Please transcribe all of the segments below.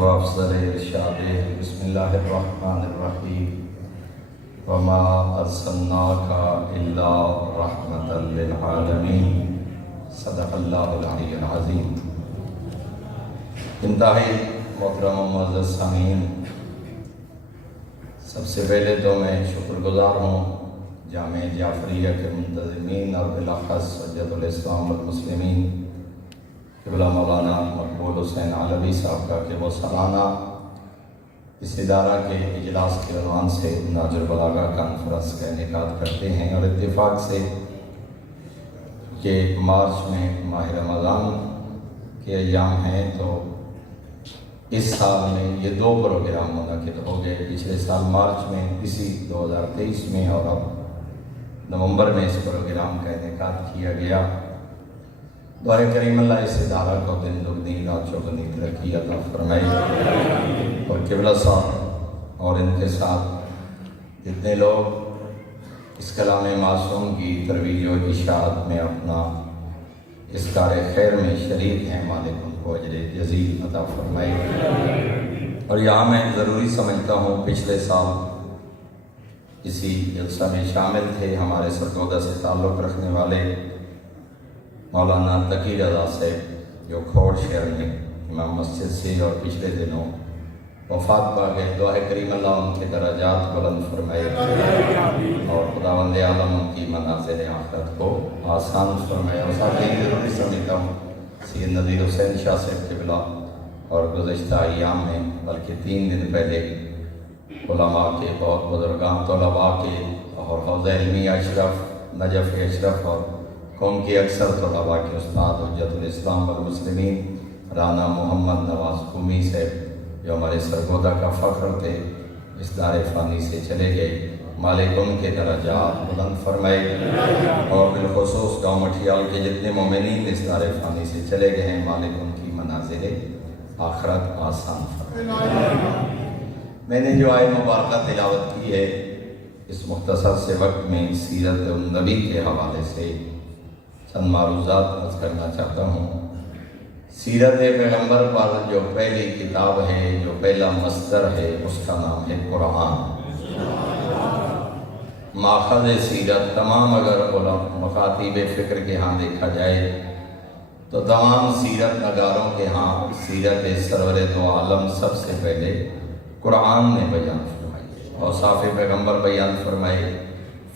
وافضل ارشاد بسم اللہ الرحمن الرحیم وما ارسلناک الا رحمۃ للعالمین صدق اللہ العلی العظیم۔ انتہائی محترم و معزز سامعین، سب سے پہلے تو میں شکر گزار ہوں جامعہ جعفریہ کے منتظمین اور بالاخص حجت الاسلام والمسلمین قبلہ مولانا مقبول حسین علوی صاحب کا کہ وہ سالانہ اس ادارہ کے اجلاس کے عنوان سے نہج البلاغہ کانفرنس کا انعقاد کرتے ہیں، اور اتفاق سے کہ مارچ میں ماہ رمضان کے ایام ہیں تو اس سال میں یہ 2 پروگرام منعقد ہو گئے۔ پچھلے سال مارچ میں، اسی 2023 میں، اور اب نومبر میں اس پروگرام کا انعقاد کیا گیا۔ دعا کریم اللہ اس ادارہ کو دن دگنی رات چوگنی ترقی عطا فرمائے، اور قبلہ صاحب اور ان کے ساتھ جتنے لوگ اس کلام معصوم کی ترویج و اشاعت میں اپنا اس کار خیر میں شریک ہیں، مالک ان کو اجر جزیل عطا فرمائے۔ اور یہاں میں ضروری سمجھتا ہوں، پچھلے سال اسی جلسہ میں شامل تھے ہمارے سرگودہ سے تعلق رکھنے والے مولانا تقی رضا صاحب جو کھوڑ شہر میں امام مسجد سے، اور پچھلے دنوں وفات پا گئے۔ دعا کریم اللہ ان کے درجات بلند فرمائے اور خداوند عالم ان کی منازل آخرت کو آسان فرمائے۔ اور ساتھ ہی ضروری سمجھتا ہوں سید نذیر حسین شاہ صاحب قبلہ اور گزشتہ ایام میں بلکہ 3 دن پہلے علماء کے بہت بزرگان طلباء کے اور حوزہ علمیہ اشرف نجف اشرف اور قوم کے اکثر طلباء کے استاد حجت الاسلام والمسلمین رانا محمد نواز قومی صاحب جو ہمارے سرگودہ کا فخر تھے، اس دار فانی سے چلے گئے۔ مالک ان کے درجات بلند فرمائے، اور بالخصوص گاؤں مٹھیال کے جتنے مومنین اس دار فانی سے چلے گئے ہیں، مالک ان کی منازل آخرت آسان فرمائے۔ میں نے جو آیت مبارکہ تلاوت کی ہے اس مختصر سے وقت میں سیرت النبی کے حوالے سے چند معروضات عرض کرنا چاہتا ہوں۔ سیرت پیغمبر پر جو پہلی کتاب ہے، جو پہلا مصدر ہے، اس کا نام ہے قرآن۔ ماخذ سیرت تمام اگر مخاطب فکر کے ہاں دیکھا جائے تو تمام سیرت نگاروں کے ہاں سیرت سرور دو عالم سب سے پہلے قرآن نے بیان فرمائی، اوصاف پیغمبر بیان فرمائے،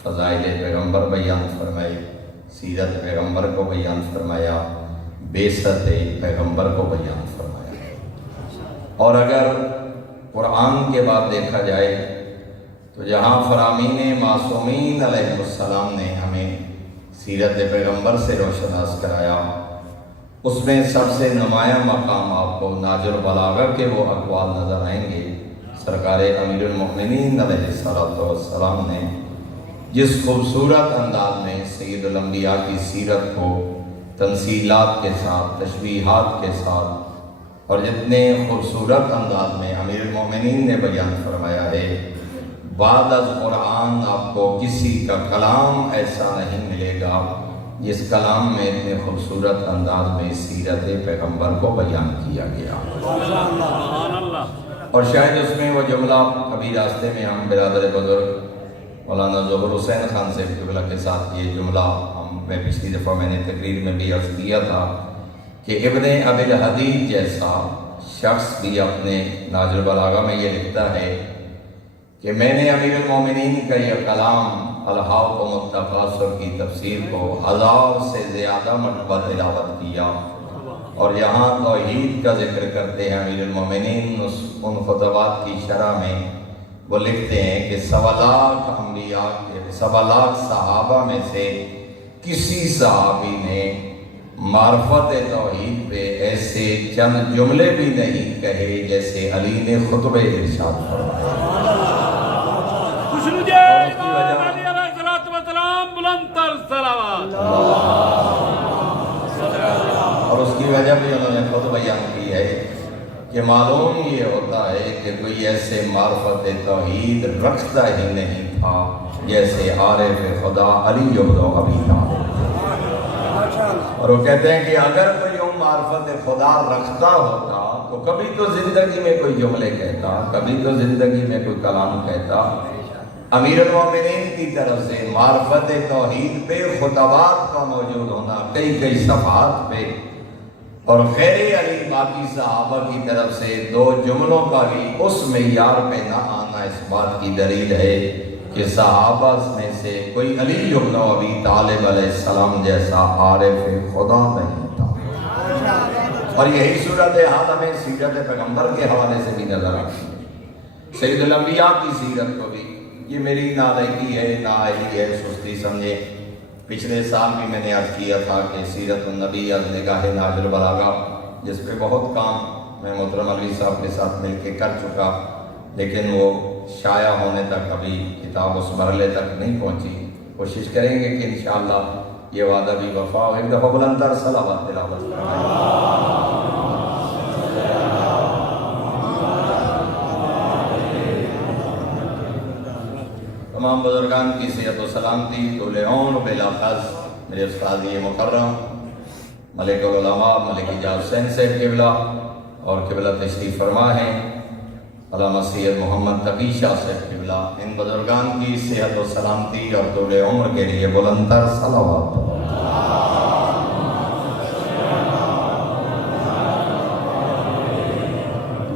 فضائل پیغمبر بیان فرمائے، سیرت پیغمبر کو بیان فرمایا، بعثت پیغمبر کو بیان فرمایا۔ اور اگر قرآن کے بعد دیکھا جائے تو جہاں فرامین معصومین علیہ السلام نے ہمیں سیرت پیغمبر سے روشناس کرایا، اس میں سب سے نمایاں مقام آپ کو نہج البلاغہ کے وہ اقوال نظر آئیں گے۔ سرکار امیر المؤمنین علیہ السلام نے جس خوبصورت انداز میں سید الانبیاء کی سیرت کو تنصیلات کے ساتھ، تشبیہات کے ساتھ، اور جتنے خوبصورت انداز میں امیر المؤمنین نے بیان فرمایا ہے، بعد از قرآن آپ کو کسی کا کلام ایسا نہیں ملے گا جس کلام میں اتنے خوبصورت انداز میں سیرت پیغمبر کو بیان کیا گیا۔ اور شاید اس میں وہ جملہ کبھی راستے میں ہم برادر بزرگ مولانا ظہور حسین خان سے قبلہ کے ساتھ یہ جملہ میں پچھلی دفعہ میں نے تقریر میں بھی عرض کیا تھا کہ ابن ابی الحدید جیسا شخص بھی اپنے نہج البلاغہ میں یہ لکھتا ہے کہ میں نے امیر المومنین کا یہ کلام الحاق و متقاصر کی تفسیر کو 1000 سے زیادہ مرتبہ تلاوت کیا، اور یہاں توحید کا ذکر کرتے ہیں امیر المومنین ان خطبات کی شرح میں وہ لکھتے ہیں کہ 1.25 لاکھ صحابہ میں سے کسی صحابی نے معرفت توحید پہ ایسے چند جملے بھی نہیں کہے جیسے علی نے خطبہ ارشاد فرمایا۔ اور اس کی وجہ بھی انہوں نے خود بیان کی ہے کہ معلوم یہ ہوتا ہے کہ کوئی ایسے معرفت توحید رکھتا ہی نہیں تھا جیسے عارف خدا علی بن ابی طالب۔ اور وہ کہتے ہیں کہ اگر کوئی معرفت خدا رکھتا ہوتا تو کبھی تو زندگی میں کوئی جملے کہتا، کبھی تو زندگی میں کوئی کلام کہتا۔ امیر المومنین کی طرف سے معرفت توحید پہ خطبات کا موجود ہونا کئی صفحات پہ، اور خیر علی باقی صحابہ کی طرف سے 2 جملوں کا بھی اس معیار پہ نہ آنا اس بات کی دلیل ہے کہ صحابہ میں سے کوئی علی بن ابی طالب علیہ السلام جیسا عارف خدا نہیں تھا۔ اور یہی صورتحال ہمیں سیرت پیغمبر کے حوالے سے بھی نظر آتی ہے، سید الانبیاء کی سیرت کو بھی۔ یہ میری نالائقی ہے، نااہلی ہے، سستی سمجھے۔ پچھلے سال بھی میں نے عرض کیا تھا کہ سیرت النبی از نگاہ ناظر البلاغہ، جس پہ بہت کام میں محترم علوی صاحب کے ساتھ مل کے کر چکا، لیکن وہ شائع ہونے تک ابھی کتاب اس مرحلے تک نہیں پہنچی۔ کوشش کریں گے کہ انشاءاللہ یہ وعدہ بھی وفا ہو۔ ایک دفعہ بلند تر صلوات تلاوت فرمائیں۔ تمام بزرگان کی صحت و سلامتی، طول عمر، بالاخص میرے استاد مکرم ملک العلماء ملک اعجاز حسین صاحب قبلہ اور قبلہ تشریف فرما ہیں علامہ سید محمد تقی شاہ صاحب قبلہ، ان بزرگان کی صحت و سلامتی اور طول عمر کے لیے بلند تر صلوات۔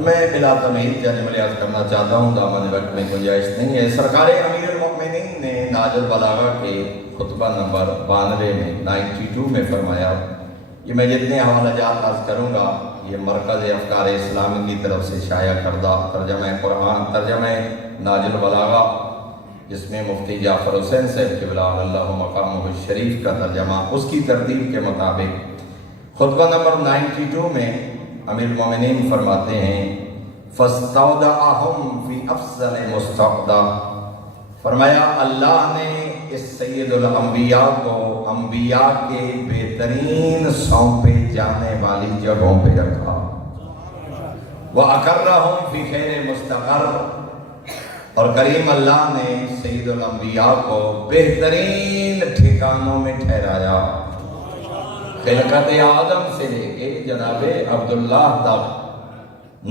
میں بلا تمہید جانے عرض کرنا چاہتا ہوں، دامن وقت میں گنجائش نہیں ہے۔ سرکار امیر المؤمنین نے نہج البلاغہ کے خطبہ نمبر 92 میں 92 میں فرمایا، یہ میں جتنے حوالہ جات عرض کروں گا یہ مرکز افکار اسلامی کی طرف سے شائع کردہ ترجمہ قرآن، ترجمہ نہج البلاغہ، جس میں مفتی جعفر حسین صاحب قبلہ اللہ مقامہ الشریف کا ترجمہ، اس کی ترتیب کے مطابق خطبہ نمبر 92 میں امیر المومنین فرماتے ہیں فَاسْتَوْدَعَهُمْ فِي أَفْضَلِ مُسْتَوْدَعٍ، فرمایا اللہ نے اس سید الانبیاء کو انبیاء کے بہترین سونپے جانے والی جگہوں پہ رکھا۔ وَأَقَرَّهُمْ فِي خَيْرِ مُسْتَقَرٍ، اور کریم اللہ نے سید الانبیاء کو بہترین ٹھکانوں میں ٹھہرایا۔ خلقت آدم سے لے کے جناب عبداللہ تک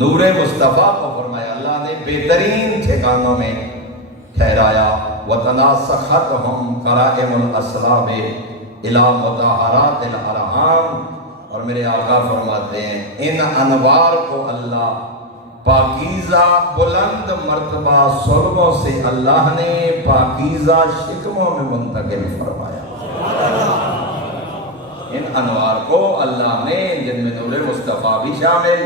نور مصطفیٰ کو فرمایا اللہ نے بہترین ٹھکانوں میں ٹھہرایا۔ وَتَنَاسَخَتْهُمْ قَرَائِمُ الْأَسْلَابِ إِلَى مُطَهَّرَاتِ الْأَرْحَامِ، اور میرے آقا فرماتے ہیں ان انوار کو اللہ پاکیزہ بلند مرتبہ صلبوں سے اللہ نے پاکیزہ شکموں میں منتقل فرمایا۔ ان انوار کو اللہ نے، جن میں نور مصطفیٰ بھی شامل،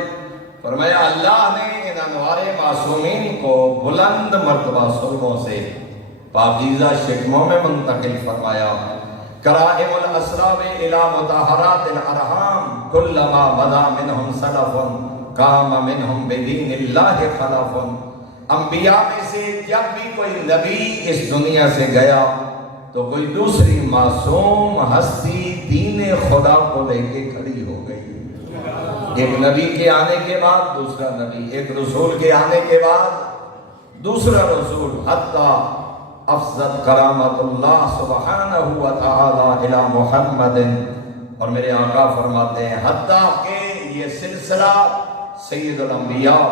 فرمایا اللہ نے ان انوار معصومین کو بلند مرتبہ صلبوں سے پاکیزہ شکموں میں منتقل فرمایا۔ کرائم الاسراب الى مطہرات الارحام کلما بدا منہم سلف قام منہم بدین اللہ خلف، انبیاء میں سے جب بھی کوئی نبی اس دنیا سے گیا تو کوئی دوسری معصوم ہستی دین خدا کو لے کے کھڑی ہو گئی۔ ایک نبی کے آنے کے بعد دوسرا نبی، ایک رسول کے آنے کے بعد دوسرا رسول، حتیٰ افضل کرامت اللہ سبحانہ وتعالی الی محمد، اور میرے آقا فرماتے ہیں حتیٰ کہ یہ سلسلہ سید الانبیاء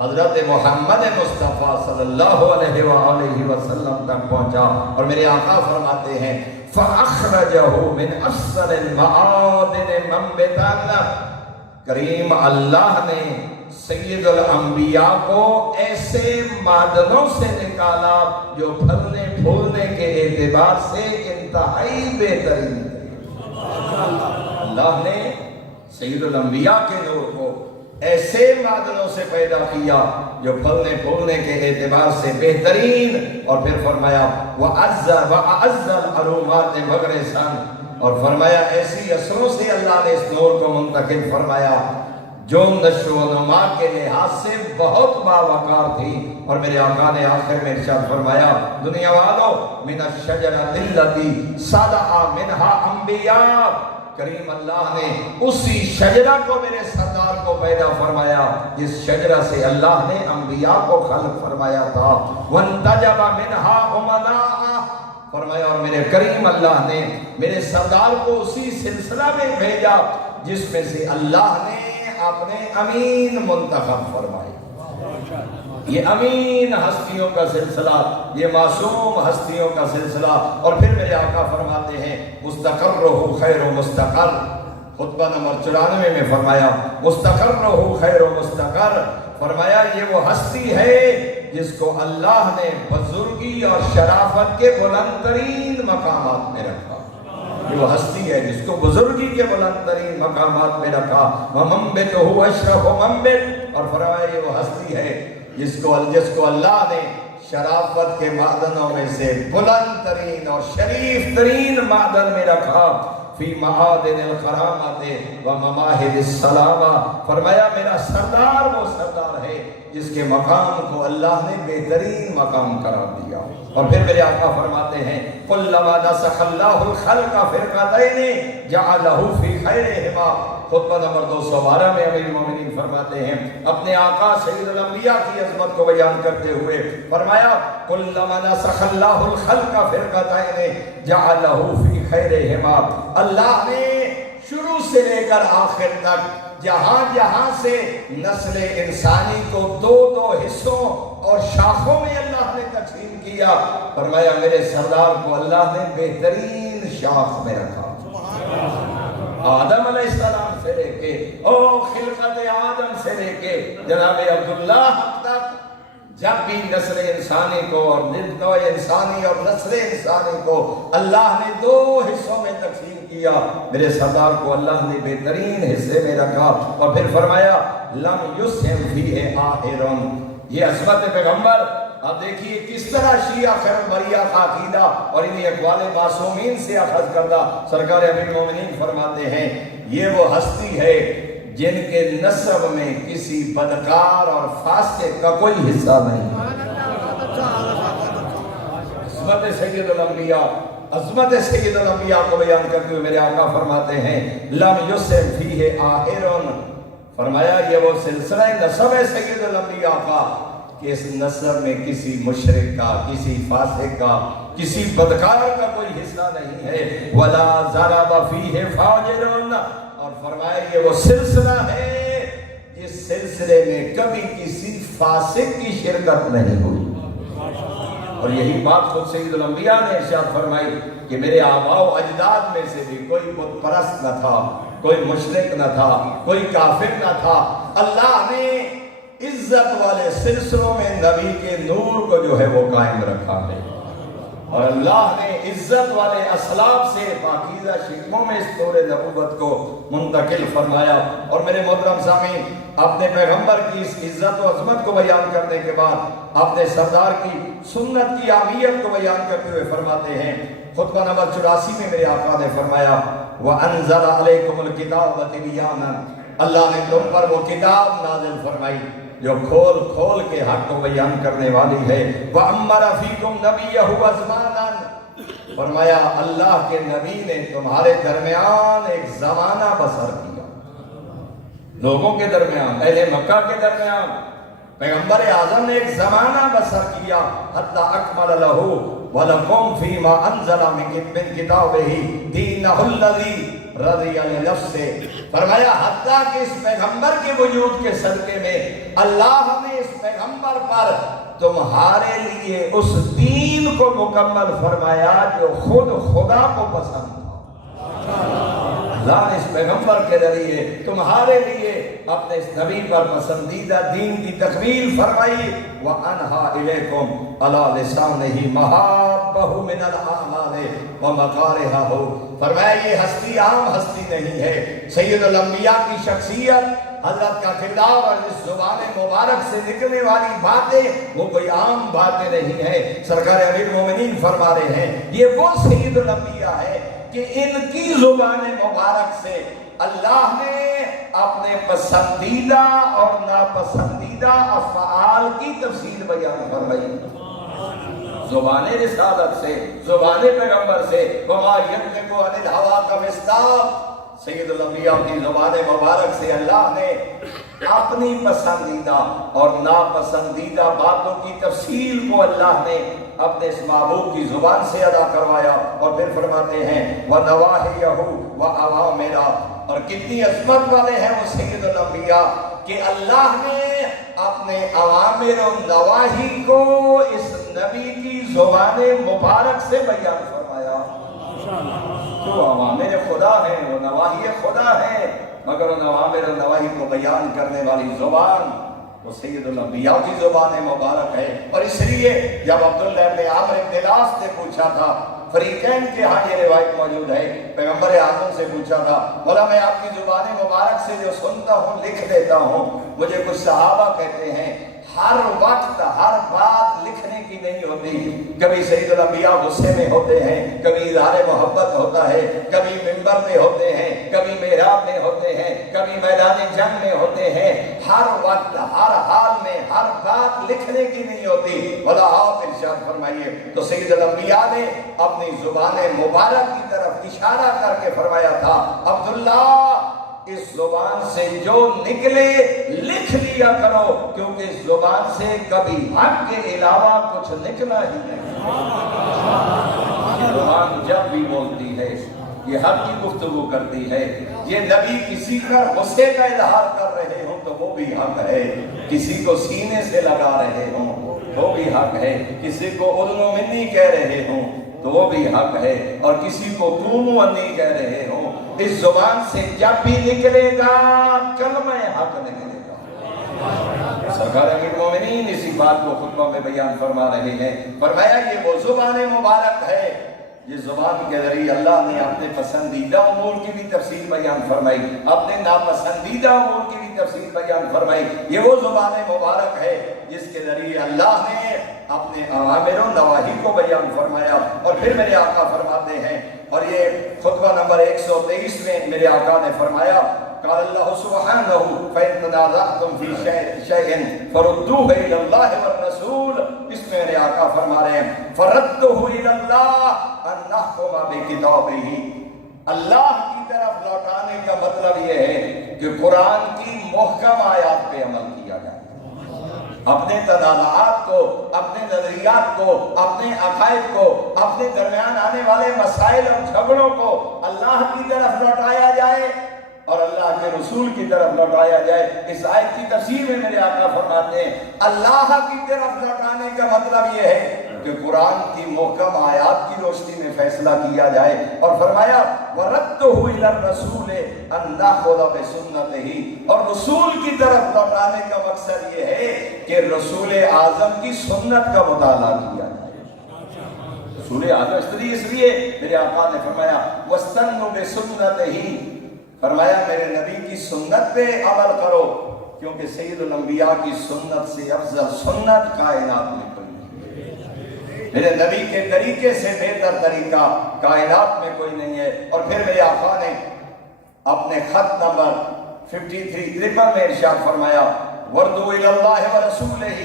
حضرت محمد مصطفیٰ صلی اللہ علیہ وآلہ وسلم تک پہنچا، اور میرے آقا فرماتے ہیں فَأَخْرَجَهُ مِنْ أَحْسَنِ الْمَعَادِنِ مَنْبِتًا، کریم اللہ نے سید الانبیاء کو ایسے معدنوں سے نکالا جو پھلنے پھولنے کے اعتبار سے انتہائی بہترین ہے۔ اللہ نے سید الانبیاء کے نور کو ایسے معدنوں سے پیدا کیا جو پھلنے پھولنے کے اعتبار سے بہترین، اور پھر فرمایا وَأَعَزَّ الْعَرُومَاتِ مَغْرِسًا، اور فرمایا ایسی اثروں سے اللہ نے اس نور کو منتقل فرمایا جو نشو و نما کے لحاظ سے بہت باوقار تھی۔ اور میرے آقا نے آخر میں ارشاد فرمایا دنیا والو من الشجرۃ التی صدع منها انبیاء، کریم اللہ نے اسی شجرہ کو میرے سردار کو پیدا فرمایا جس شجرہ سے اللہ نے انبیاء کو خلق فرمایا تھا۔ وانتجب منها امناء، فرمایا اور میرے کریم اللہ نے میرے سردار کو اسی سلسلہ میں بھیجا جس میں سے اللہ نے اپنے امین منتخب فرمائے۔ یہ امین ہستیوں کا سلسلہ، یہ معصوم ہستیوں کا سلسلہ۔ اور پھر میرے آقا فرماتے ہیں مستقرہ خیر و مستقر، خطبہ نمبر 94 میں فرمایا مستقرہ خیر و مستقر، فرمایا یہ وہ ہستی ہے جس کو اللہ نے بزرگی اور شرافت کے بلند ترین مقامات میں رکھا۔ یہ وہ ہستی ہے جس کو بزرگی کے بلند ترین مقامات میں رکھا۔ وَمَنبِتُهُ أَشْرَفُ مَنبِت، اور فرمایا یہ وہ ہستی ہے جس کو اللہ نے شرافت کے معدنوں میں سے بلند ترین اور شریف ترین معدن میں رکھا۔ فی معادن الکرامۃ و مماہد السلامہ، فرمایا میرا سردار وہ سردار ہے جس کے مقام کو اللہ نے بہترین مقام قرار دیا۔ اور پھر میرے آقا فرماتے ہیں کلما نسخ اللہ الخلق فرقتین جعلہ فی خیرہما، خطبہ نمبر 212 میں امیر المومنین فرماتے ہیں اپنے آقا سید الانبیاء کی عظمت کو بیان کرتے ہوئے فرمایا کلما نسخ اللہ الخلق فرقتین جعلہ فی خیرہما، اللہ نے شروع سے لے کر آخر تک جہاں جہاں سے نسل انسانی کو دو دو حصوں اور شاخوں میں اللہ نے تقسیم کیا، فرمایا میرے سردار کو اللہ نے بہترین شاخ میں رکھا۔ آدم علیہ السلام سے لے کے خلقت آدم سے لے کے جناب عبداللہ تک، جب بھی نسل انسانی کو اور نوع انسانی اور نسل انسانی کو اللہ نے دو حصوں میں تقسیم کیا، میرے سردار کو اللہ نے بہترین حصے میں رکھا۔ اور پھر فرمایا لم یسہم فیہ آخرون، یہ عظمت پیغمبر اب دیکھیے کس طرح شیعہ خیر البریہ کا عقیدہ اور انہی اقوال معصومین سے اخذ کردہ سرکار امیر المومنین فرماتے ہیں یہ وہ ہستی ہے جن کے نسب میں کسی بدکار اور فاسق کا کوئی حصہ نہیں۔ عظمت سید الانبیاء، عظمت سید الانبیاء کو بیان کرتے ہوئے میرے آقا فرماتے ہیں لم یسہم فیہ آخرون، فرمایا یہ وہ سلسلہ نسب ہے سید الانبیاء کا کہ اس نسب میں کسی مشرک کا، کسی فاسق کا، کسی بدکار کا کوئی حصہ نہیں ہے۔ ولا ضرب فیہ فاجر، اور فرمایا یہ وہ سلسلہ ہے جس سلسلے میں کبھی کسی فاسق کی شرکت نہیں ہوئی۔ اور یہی بات خود سید الانبیاء نے ارشاد فرمائی کہ میرے آباء و اجداد میں سے بھی کوئی بت پرست نہ تھا، کوئی مشرک نہ تھا، کوئی کافر نہ تھا۔ اللہ نے عزت والے سلسلوں میں نبی کے نور کو جو ہے وہ قائم رکھا ہے، اور اللہ نے عزت والے اسلاف سے پاکیزہ شکموں میں اس دور نبوت کو منتقل فرمایا۔ اور میرے محترم سامعین، اپنے پیغمبر کی اس عزت و عظمت کو بیان کرنے کے بعد اپنے سردار کی سنت کی اہمیت کو بیان کرتے ہوئے فرماتے ہیں خطبہ نمبر 84 میں میرے آقا نے فرمایا وَأَنزَلَ عَلَيْكُمُ الْكِتَابَ تِبْيَانًا، اللہ نے تم پر وہ کتاب نازل فرمائی جو کھول کھول کے حق کو بیان کرنے والی ہے۔ وَأَمَّرَ فِيكُمْ نَبِيَّهُ وَزْمَانًا، فرمایا اللہ کے نبی نے تمہارے درمیان ایک زمانہ بسر کیا، لوگوں کے درمیان، اہل مکہ کے درمیان پیغمبر اعظم نے ایک زمانہ بسر کیا۔ حَتَّى أَكْمَلَ لَهُ وَلَكُمْ فِي مَا أَنزَلَ مِن كِتَابِهِ دِينَهُ الَّذِي رضی لنفسہ، فرمایا حتیٰ کہ اس پیغمبر کے وجود کے صدقے میں اللہ نے اس پیغمبر پر تمہارے لیے اس دین کو مکمل فرمایا جو خود خدا کو پسند تھا۔ اللہ نے اس پیغمبر کے ذریعے تمہارے لیے اپنے اس نبی پر پسندیدہ دین کی تکمیل فرمائی۔ وَأَنْهَا إِلَيْكُمْ عَلَى لِسَانِهِ مَحَابَّهُ مِنَ الْأَعْمَالِ وَمَقَارِهَا، فرمایا یہ ہستی عام ہستی نہیں ہے، سید الانبیاء کی شخصیت، حضرت کا کردار اور اس زبان مبارک سے نکلنے والی باتیں وہ کوئی عام باتیں نہیں ہیں۔ سرکار امیر المومنین فرما رہے ہیں یہ وہ سید الانبیاء ہے کہ ان کی زبان مبارک سے اللہ نے اپنے پسندیدہ اور ناپسندیدہ افعال کی تفصیل بیان فرمائی۔ زبان رسالت سے، زبان پیغمبر سے، وَمَا يَنطِقُ عَنِ الْهَوَىٰ کا مصداق سید الانبیاء کی زبان مبارک سے اللہ نے اپنی پسندیدہ اور ناپسندیدہ باتوں کی تفصیل کو اللہ نے اپنے اس محبوب کی زبان سے ادا کروایا۔ اور پھر فرماتے ہیں وَنَوَاهِيَهُ وَأَوَامِرَهُ، اور کتنی عظمت والے ہیں وہ سید الانبیاء کہ اللہ نے اپنے اوامر و نواہی کو اس نبی کی زبان مبارک سے بیان فرمایا۔ جو اوامر خدا ہیں وہ نواہی خدا ہیں، مگر ان اوامر و نواہی کو بیان کرنے والی زبان وہ سید الانبیاء کی زبان مبارک ہے۔ اور اس لیے جب عبداللہ ابن عامر بن العاص نے پوچھا تھا، فریقین کے ہاں یہ روایت موجود ہے، پیغمبر اعظم سے پوچھا تھا، بولا میں آپ کی زبان مبارک سے جو سنتا ہوں لکھ دیتا ہوں۔ مجھے کچھ صحابہ کہتے ہیں ہر وقت ہر بات لکھنے کی نہیں ہوتی، کبھی سید الانبیاء غصے میں ہوتے ہیں، کبھی اظہار محبت ہوتا ہے، کبھی منبر میں ہوتے ہیں، کبھی محراب میں ہوتے ہیں، کبھی میدان جنگ میں ہوتے ہیں، ہر وقت ہر حال میں ہر بات لکھنے کی نہیں ہوتی۔ بولا آپ ارشاد فرمائیے۔ تو سید الانبیاء نے اپنی زبان مبارک کی طرف اشارہ کر کے فرمایا تھا، عبداللہ اس زبان سے جو نکلے لکھ لیا کرو، کیونکہ اس زبان سے کبھی حق کے علاوہ کچھ نکلا ہی نہیں۔ یہ زبان جب بھی بولتی ہے یہ حق کی گفتگو کرتی ہے۔ یہ نبی کسی پر غصے کا اظہار کر رہے ہوں تو وہ بھی حق ہے، کسی کو سینے سے لگا رہے ہوں وہ بھی حق ہے، کسی کو اذن و منی کہہ رہے ہوں تو وہ بھی حق ہے، اور کسی کو قوم انی کہہ رہے ہوں۔ اس زبان سے جب بھی نکلے گا کلمہ حق نکلے گا۔ سرکار امیر المومنین اسی بات کو خطبہ میں بیان فرما رہے ہیں، فرمایا یہ وہ زبان مبارک ہے جس زبان کے ذریعے اللہ نے اپنے پسندیدہ امور کی بھی تفصیل بیان فرمائی، اپنے ناپسندیدہ امور کی بھی تفصیل بیان فرمائی۔ یہ وہ زبان مبارک ہے جس کے ذریعے اللہ نے اپنے اوامر و نواہی کو بیان فرمایا۔ اور پھر میرے آقا فرماتے ہیں، اور یہ خطبہ نمبر 123 میں میرے آقا نے فرمایا، قال اللہ سبحانہ فَإِن تَنَازَعْتُمْ فِي شَيْءٍ فَرُدُّوهُ إِلَى اللَّهِ وَالرَّسُولِ۔ اس میں میرے آقا فرما رہے ہیں فَرَدُّوهُ إِلَى اللَّهِ أَن نَحْكُمَ بِكِتَابِهِ۔ اللہ کی طرف لوٹانے کا مطلب یہ ہے کہ قرآن کی محکم آیات پہ عمل کیا جائے، اپنے تنازعات کو، اپنے نظریات کو، اپنے عقائد کو، اپنے درمیان آنے والے مسائل اور جھگڑوں کو اللہ کی طرف لوٹایا جائے اور اللہ کے رسول کی طرف لوٹایا جائے۔ اس آیت کی تفسیر میں میرے آقا فرماتے ہیں اللہ کی طرف لوٹانے کا مطلب یہ ہے کہ قرآن کی محکم آیات کی روشنی میں فیصلہ کیا جائے، اور فرمایا وَرَدُّهُ إِلَى الرَّسُولِ أَن نَأْخُذَ بِسُنَّتِهِ۔ اور رسول کی طرف لوٹانے کا مقصد یہ ہے کہ رسول اعظم کی سنت کا مطالعہ کیا جائے۔ رسول اعظم اس لیے میرے آقا نے فرمایا وَاسْتَنُّوا بِسُنَّتِهِ، فرمایا میرے نبی کی سنت پہ عمل کرو، کیونکہ سید الانبیاء کی سنت سے افضل سنت کائنات میں کوئی نہیں، میرے نبی کے طریقے سے بہتر طریقہ کائنات میں کوئی نہیں ہے۔ اور پھر میرے آقا نے اپنے خط نمبر 53 میں ارشاد فرمایا وَرْدُوا إِلَى اللَّهِ وَرَسُولِهِ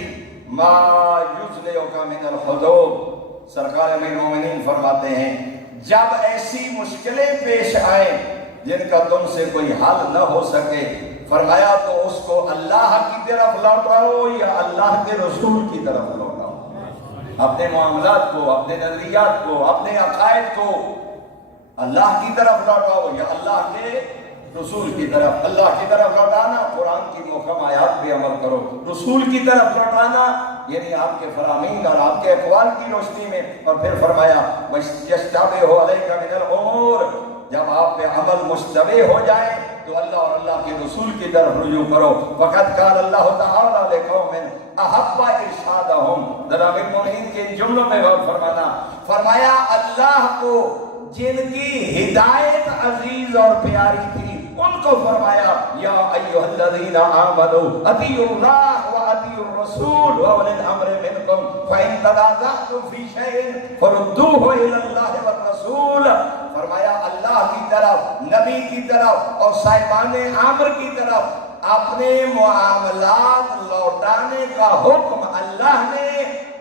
مَا يُزْلِعُكَ مِنَ الْحُدُودِ۔ سرکار امیر المومنین فرماتے ہیں جب ایسی مشکلیں پیش آئیں جن کا تم سے کوئی حل نہ ہو سکے، فرمایا تو اس کو اللہ کی طرف لوٹاؤ یا اللہ کے رسول کی طرف لوٹاؤ، اپنے معاملات کو، اپنے نظریات کو، اپنے عقائد کو اللہ کی طرف لوٹاؤ یا اللہ کے رسول کی طرف۔ اللہ کی طرف لوٹانا قرآن کی محکم آیات پہ عمل کرو، رسول کی طرف لوٹانا یعنی آپ کے فرامین اور آپ کے اقوال کی روشنی میں۔ اور پھر فرمایا وَيَشْتَبِهُ عَلَيْكَ مِنَ الْأُمُورِ، جب آپ پہ عمل مشتبہ ہو جائے تو اللہ اور اللہ کے رسول کی طرف رجوع کرو۔ وَقَدْ قَالَ اللَّهُ تَعَالَى لِقَوْمٍ أَحَبَّ إِرْشَادَهُمْ۔ ذرا امیر المومنین کے ان جملوں میں غور فرمانا، فرمایا اللہ کو جن کی ہدایت عزیز اور پیاری تھی ان کو فرمایا یا ایھا الذین آمنوا اطیعوا اللہ واطیعوا الرسول واولی الامر منکم فإن تنازعتم فی شیء فردوه الی اللہ والرسول۔ فرمایا اللہ کی طرف، نبی کی طرف اور صاحبان امر کی طرف اپنے معاملات لوٹانے کا حکم اللہ نے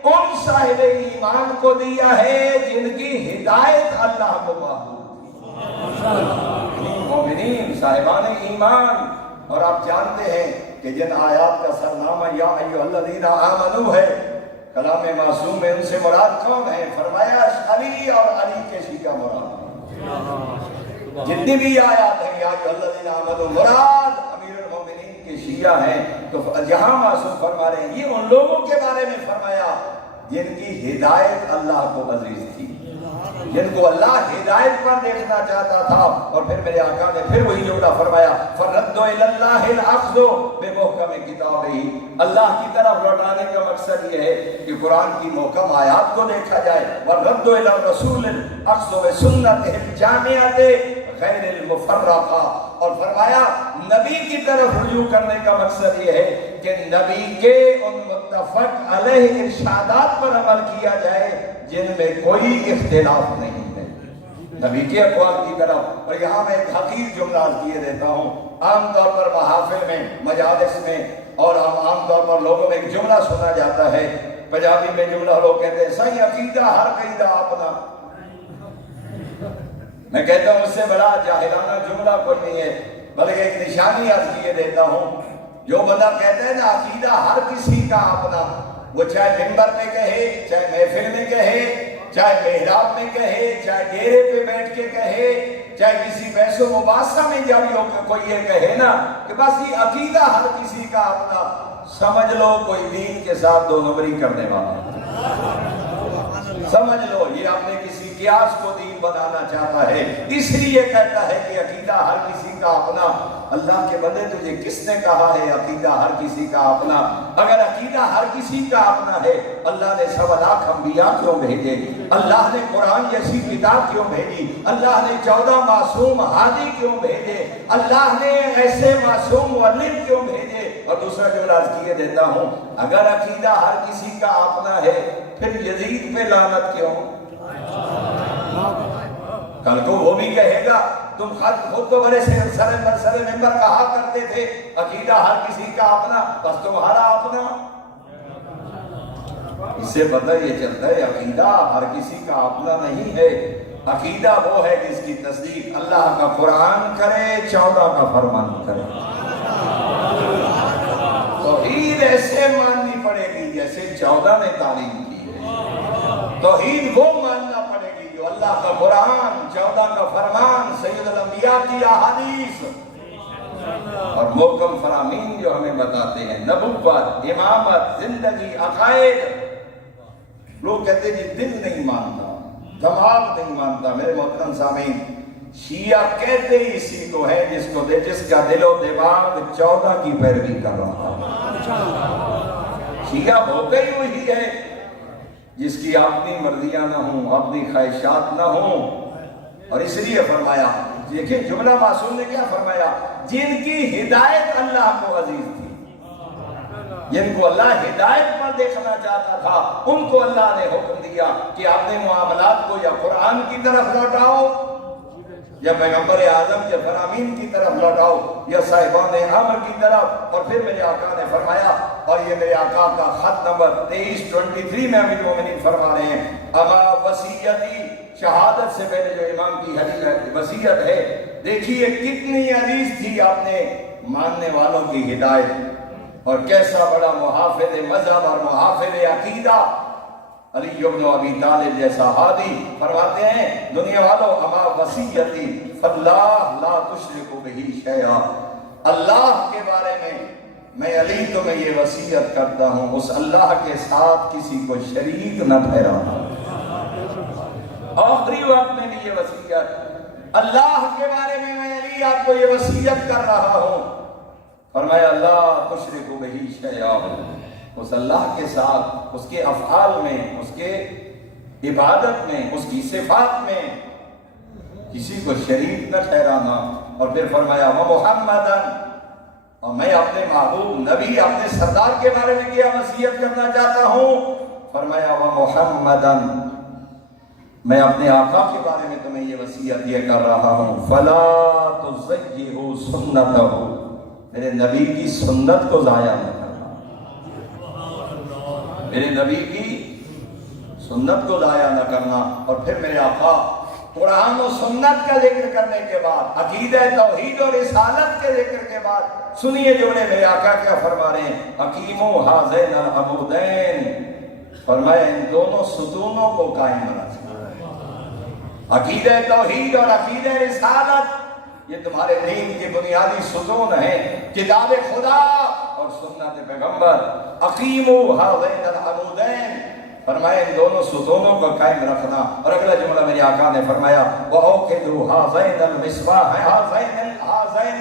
ان صاحب ایمان کو دیا ہے جن کی ہدایت اللہ کو معلوم تھی، مومنین صاحبان ایمان۔ اور آپ جانتے ہیں کہ جن آیات کا سرنامہ یا ایھا الذین آمنوا ہے، کلام معصوم میں ان سے مراد کون ہے؟ فرمایا علی اور علی کے شیعہ مراد۔ جتنی بھی آیات ہیں یا الذین آمنوا مراد امیر المومنین کے شیعہ ہیں، تو جہاں معصوم فرما رہے ہیں یہ ان لوگوں کے بارے میں فرمایا جن کی ہدایت اللہ کو عزیز تھی، جن کو اللہ ہدایت پر دیکھنا چاہتا تھا۔ اور پھر میرے آقا نے پھر وہی جملہ فرمایا فَرَدُّ إِلَى اللَّهِ الْأَخْذُ بِمُحْكَمِ كِتَابِهِ، اللہ کی طرف لوٹانے کا مقصد یہ ہے کہ قرآن کی محکم آیات کو دیکھا جائے، وَرَدُّ إِلَى الرَّسُولِ الْأَخْذُ بِسُنَّتِهِ الْجَامِعَةِ غیر المفرقہ، اور فرمایا نبی کی طرف رجوع کرنے کا مقصد یہ ہے کہ نبی کے ان متفق علیہ ارشادات پر عمل کیا جائے جن میں کوئی اختلاف نہیں ہے، نبی کے اقوال کی طرف۔ اور یہاں میں ایک حقیق جملہ کیے دیتا ہوں، عام طور پر محافل میں، مجالس میں اور عام طور پر لوگوں میں ایک جملہ سنا جاتا ہے، پنجابی میں جملہ لوگ کہتے ہیں صحیح عقیدہ ہر قیدہ اپنا۔ میں کہتا ہوں اس سے بڑا جاہلانہ جملہ کوئی نہیں ہے، بلکہ ایک نشانی عرض کیے دیتا ہوں۔ جو بندہ کہتا ہے نا عقیدہ ہر کسی کا اپنا، وہ چاہے منبر میں کہے، چاہے محفل میں کہے، چاہے محراب میں کہے، چاہے ڈیرے پہ بیٹھ کے کہے، چاہے کسی بحث و مباحثہ میں جب کوئی یہ کہے نا کہ بس یہ عقیدہ ہر کسی کا اپنا، سمجھ لو کوئی دین کے ساتھ دو نمبری کرنے والا ہے، سمجھ لو یہ اپنے کسی قیاس کو دین بنانا چاہتا ہے، اس لیے کہتا ہے کہ عقیدہ ہر کسی کا اپنا۔ اللہ کے بندے تجھے کس نے کہا ہے عقیدہ ہر کسی کا اپنا؟ اگر عقیدہ ہر کسی کا اپنا ہے اللہ نے 1.25 لاکھ انبیاء کیوں بھیجے؟ اللہ نے قرآن جیسی کتاب کیوں بھیجی؟ اللہ نے 14 معصوم ہادی کیوں بھیجے؟ اللہ نے ایسے معصوم معلم کیوں بھیجے؟ اور دوسرا جملہ عرض کیے دیتا ہوں، اگر عقیدہ ہر کسی کا اپنا ہے پھر یزید پہ لعنت کیوں؟ کل کو وہ بھی کہے گا تم خود تو بڑے سر ممبر کہا کرتے تھے عقیدہ ہر کسی کا اپنا، بس تمہارا اپنا۔ اس سے پتہ یہ چلتا ہے عقیدہ ہر کسی کا اپنا نہیں ہے، عقیدہ وہ ہے جس کی تصدیق اللہ کا قرآن کرے، 14 کا فرمان کرے۔ توحید ایسے ماننی پڑے گی جیسے 14 نے تعلیم کی ہے، توحید وہ ماننا پڑے گی جو اللہ کا قرآن، 14 کا فرمان، سید الانبیاء کی احادیث اور محکم فرامین جو ہمیں بتاتے ہیں، نبوت، امامت، زندگی، عقائد۔ لوگ کہتے ہیں جی دل نہیں مانتا، دماغ نہیں مانتا۔ میرے محترم سامعین، شیعہ کہتے ہی اسی کو ہے جس کا دل و دماغ 14 کی پیروی کر رہا ہے۔ شیعہ ہوتے ہی وہی ہے جس کی اپنی مرضیاں نہ ہوں، اپنی خواہشات نہ ہوں۔ اور اس لیے فرمایا، دیکھیں جملہ معصوم نے کیا فرمایا، جن کی ہدایت اللہ کو عزیز تھی، جن کو اللہ ہدایت پر دیکھنا چاہتا تھا ان کو اللہ نے حکم دیا کہ اپنے معاملات کو یا قرآن کی طرف لوٹاؤ یا پیغمبر اعظم کے فرامین کی طرف لوٹاؤ یا صاحبان امر کی طرف۔ اور پھر میرے آقا نے فرمایا، اور یہ میرے آقا کا خط نمبر 2323 میں امیر المومنین فرما رہے ہیں، اما وصیتی، شہادت سے پہلے جو امام کی حدیث وصیت ہے، دیکھیے کتنی عزیز تھی اپنے ماننے والوں کی ہدایت، اور کیسا بڑا محافظ مذہب اور محافظ عقیدہ علی بن ابی طالب جیسا ہادی۔ فرماتے ہیں دنیا والوں، اما وصیتی فاللہ لا تشرکوا بہ شیئا، اللہ کے بارے میں علی تمہیں یہ وصیت کرتا ہوں اس اللہ کے ساتھ کسی کو شریک نہ ٹھہرانا۔ آخری وقت میں بھی یہ وصیت، اللہ کے بارے میں علی آپ کو یہ وصیت کر رہا ہوں۔ فرمایا لا تشرکوا بہ شیئا، اس اللہ کے ساتھ، اس کے افعال میں، اس کے عبادت میں، اس کی صفات میں کسی کو شریک نہ ٹھہرانا۔ اور پھر فرمایا ومحمدًا، اور میں اپنے محبوب نبی اپنے سردار کے بارے میں کیا وصیت کرنا چاہتا ہوں؟ فرمایا ومحمدًا، میں اپنے آقا کے بارے میں تمہیں یہ وصیت یہ کر رہا ہوں، فلا تضيعوا سنتہ، میرے نبی کی سنت کو ضائع نہ کرنا، میرے نبی کی سنت کو ضائع نہ کرنا۔ اور پھر میرے آقا قرآن و سنت کا ذکر کرنے کے بعد، عقیدہ توحید اور رسالت کے ذکر کے بعد، سنیے جوڑے میرے آقا کیا فرما رہے ہیں، اقیموا ھذین العمودین، فرمایا ان دونوں ستونوں کو قائم رکھنا، عقیدہ توحید اور عقیدہ رسالت یہ تمہارے دین کے بنیادی ستون ہیں، کتاب خدا اور سنت پیغمبر۔ اقیموا ہذین العمودین، فرمایا ان دونوں ستونوں کو قائم رکھنا۔ اور اگلا جملہ میرے آقا نے فرمایا وَأَوْقِدُوا هَذَيْنَ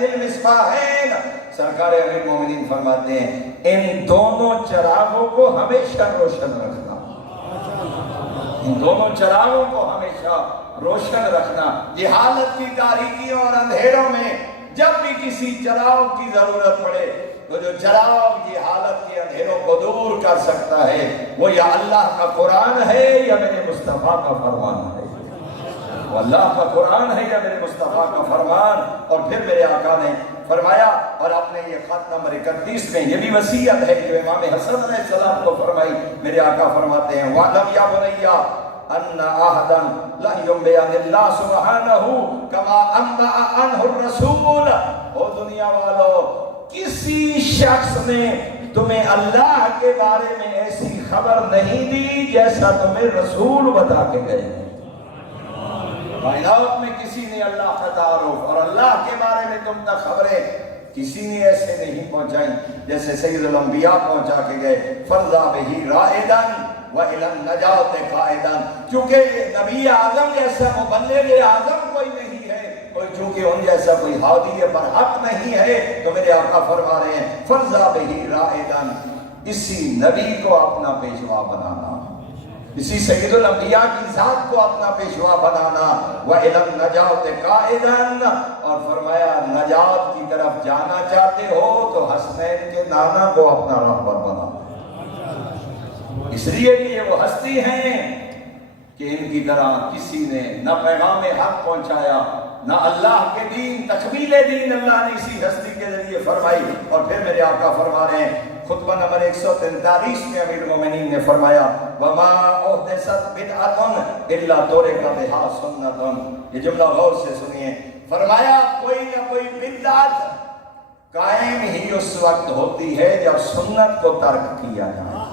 الْمِصْبَاحَيْنِ، سرکار امیر مومنین فرماتے ہیں ان دونوں چراغوں کو ہمیشہ روشن رکھنا، ان دونوں چراغوں کو ہمیشہ روشن رکھنا۔ یہ حالت کی تاریکیوں اور اندھیروں میں جب بھی کسی چراغ کی ضرورت پڑے تو جو چراغ یہ حالت کے اندھیروں کو دور کر سکتا ہے وہ یا اللہ کا قرآن ہے یا میرے مصطفیٰ کا فرمان ہے، وہ اللہ کا قرآن ہے یا میرے مصطفیٰ کا فرمان۔ اور پھر میرے آقا نے فرمایا، اور آپ نے یہ خط نمبر 31 میں یہ بھی وصیت ہے جو امام حسن علیہ السلام کو فرمائی۔ میرے آقا فرماتے ہیں وَعْلَمْ يَا بُنَيَّ أَنَّ أَحَدًا لَا يُنبِئَ عَنِ اللَّهِ سُبْحَانَهُ كَمَا أَنبَأَ عَنْهُ الرَّسُولُ، او دنیا والو کسی شخص نے تمہیں اللہ کے بارے میں ایسی خبر نہیں دی جیسا تمہیں رسول بتا کے گئے۔ کائنات میں کسی نے اللہ کا تعارف اور اللہ کے بارے میں تم تک خبریں کسی نے ایسے نہیں پہنچائیں جیسے سید الانبیاء پہنچا کے گئے۔ فَرْضَا بِهِ رَائِدًا وَإِلَى النَّجَاةِ قَائِدًا، کیونکہ نبی اعظم جیسا مبلغ اعظم کوئی نہیں ہے، اور چونکہ ان جیسا کوئی ہادی برحق نہیں ہے، تو میرے آقا فرما رہے ہیں فَرْضَا بِهِ رَائِدًا، اسی نبی کو اپنا پیشوا بنانا، اسی سید الانبیاء کی ذات کو اپنا پیشوا بنانا۔ وَإِلَى النَّجَاةِ قَائِدًا، اور فرمایا نجات کی طرف جانا چاہتے ہو تو حسنین کے نانا کو اپنا رہبر بنانا، اس لیے کہ یہ وہ ہستی ہیں کہ ان کی طرح کسی نے نہ پیغام حق پہنچایا نہ اللہ کے دین، تکمیل دین اللہ نے اسی ہستی کے ذریعے فرمائی۔ اور پھر میرے آقا فرما رہے ہیں خطبہ نمبر 143 میں امیر المومنین نے فرمایا وَمَا أُحْدِثَتْ بِدْعَةٌ إِلَّا تُرِكَ بِهَا سُنَّةٌ، یہ جملہ غور سے سنیے، فرمایا کوئی نہ کوئی بدعت قائم ہی اس وقت ہوتی ہے جب سنت کو ترک کیا جائے۔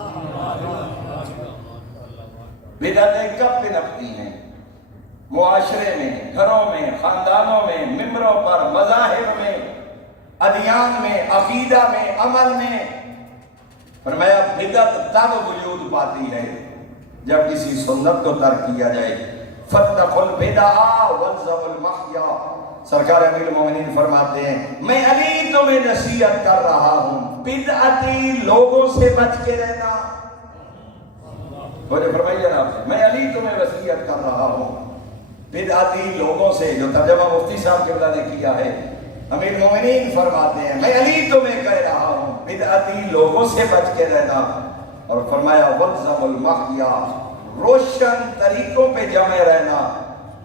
بدعتیں کب پنپتی ہیں؟ معاشرے میں، گھروں میں، خاندانوں میں، ممبروں پر، مذاہب میں، ادیان میں، عقیدہ میں، عمل میں۔ فرمایا بدعت تب وجود پاتی ہے جب کسی سنت کو ترک کیا جائے۔ فَاتَّقُوا الْبِدَعَ وَالْزَمُوا الْمَحْيَا، سرکار امیر المومنین فرماتے ہیں میں علی تمہیں نصیحت کر رہا ہوں بدعتی لوگوں سے بچ کے رہنا۔ بولے فرمائیے نا، میں علی تمہیں وصیت کر رہا ہوں بدعتی لوگوں سے، جو ترجمہ مفتی صاحب قبلہ نے کیا ہے۔ امیر مومنین فرماتے ہیں میں علی تمہیں کہہ رہا ہوں بدعتی لوگوں سے بچ کے رہنا۔ اور فرمایا وَالْزَمُ الْمَحْيَا، روشن طریقوں پہ جمع رہنا۔